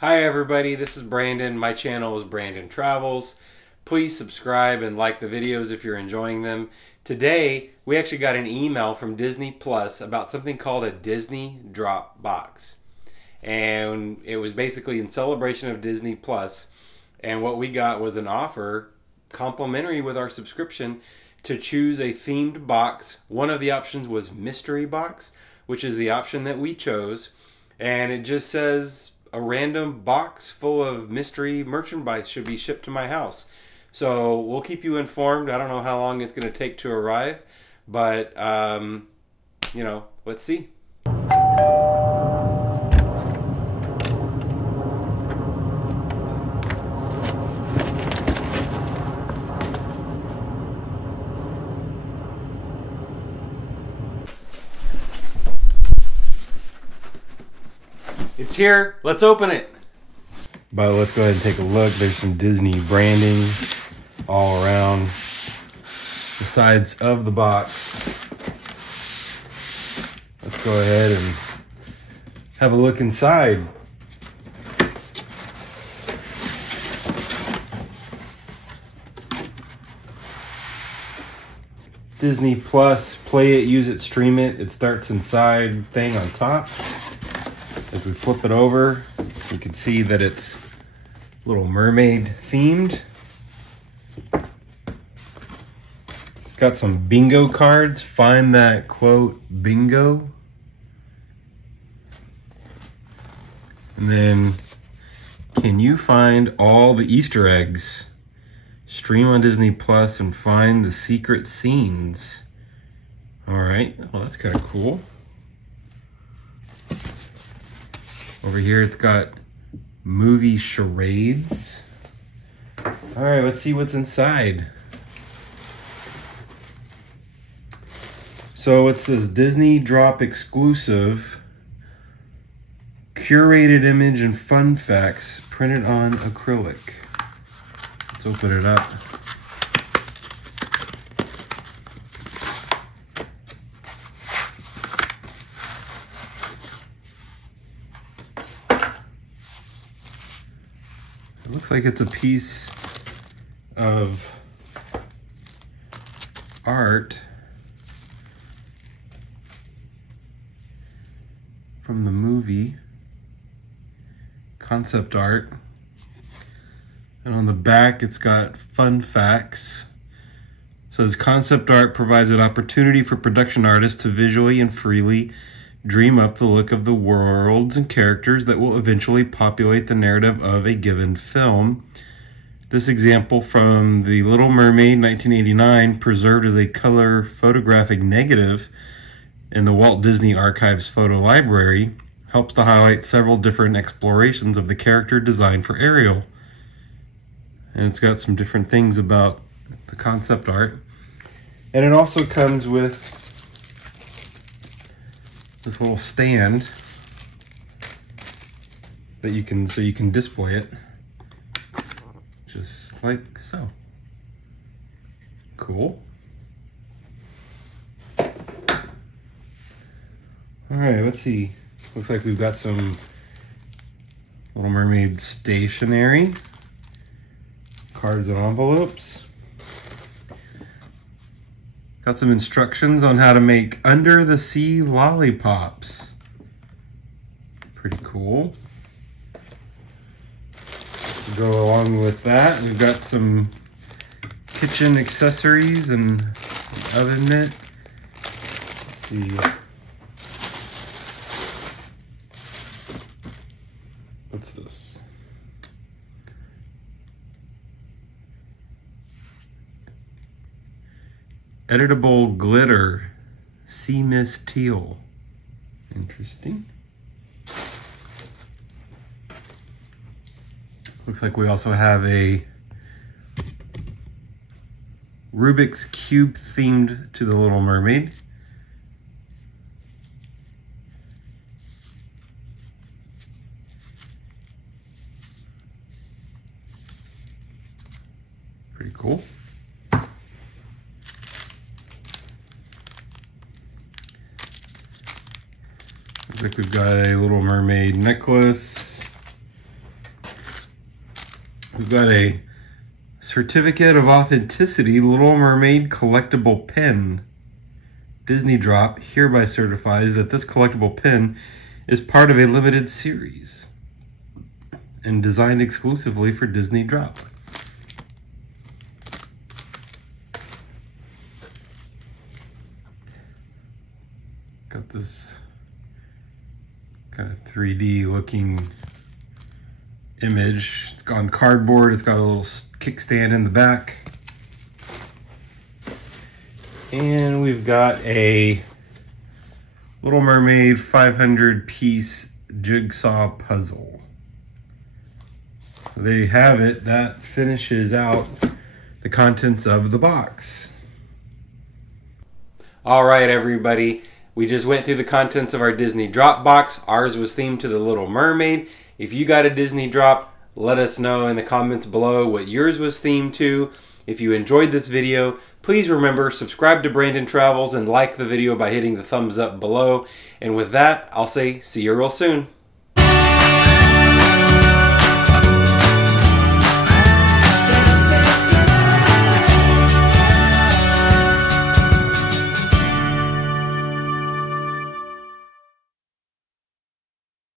Hi everybody, this is Brandon. My channel is Brandon Travels. Please subscribe and like the videos if you're enjoying them. Today, we actually got an email from Disney Plus about something called a Disney Drop Box. And it was basically in celebration of Disney Plus. And what we got was an offer, complimentary with our subscription, to choose a themed box. One of the options was Mystery Box, which is the option that we chose. And it just says a random box full of mystery merchandise should be shipped to my house. So we'll keep you informed. I don't know how long it's going to take to arrive, but you know, let's see. It's here. Let's open it. But let's go ahead and take a look. There's some Disney branding all around the sides of the box. Let's go ahead and have a look inside. Disney Plus, play it, use it, stream it. It starts inside thing on top. If we flip it over, you can see that it's Little Mermaid themed. It's got some bingo cards. Find that quote bingo. And then, can you find all the Easter eggs? Stream on Disney Plus and find the secret scenes. All right, well, that's kind of cool. Over here, it's got movie charades. All right, let's see what's inside. So it's this Disney Drop exclusive, curated image and fun facts printed on acrylic. Let's open it up. It looks like it's a piece of art from the movie, concept art. And on the back, it's got fun facts. It says concept art provides an opportunity for production artists to visually and freely dream up the look of the worlds and characters that will eventually populate the narrative of a given film. This example from The Little Mermaid 1989, preserved as a color photographic negative in the Walt Disney Archives photo library, helps to highlight several different explorations of the character design for Ariel. And it's got some different things about the concept art. And it also comes with this little stand that you can display it just like so. Cool. All right, let's see. Looks like we've got some Little Mermaid stationery, cards and envelopes. Got some instructions on how to make under the sea lollipops. Pretty cool. To go along with that, we've got some kitchen accessories and oven mitt. Let's see. What's this? Editable glitter, sea mist teal. Interesting. Looks like we also have a Rubik's Cube themed to the Little Mermaid. Pretty cool. Looks like we've got a Little Mermaid necklace, We've got a Certificate of Authenticity Little Mermaid collectible pin. Disney Drop hereby certifies that this collectible pin is part of a limited series and designed exclusively for Disney Drop. Got this kind of 3D looking image. It's on cardboard. It's got a little kickstand in the back. And we've got a Little Mermaid 500-piece jigsaw puzzle. So there you have it. That finishes out the contents of the box. All right, everybody. We just went through the contents of our Disney Drop box. Ours was themed to the Little Mermaid. If you got a Disney Drop, let us know in the comments below what yours was themed to. If you enjoyed this video, please remember, subscribe to Brandon Travels and like the video by hitting the thumbs up below. And with that, I'll say see you real soon.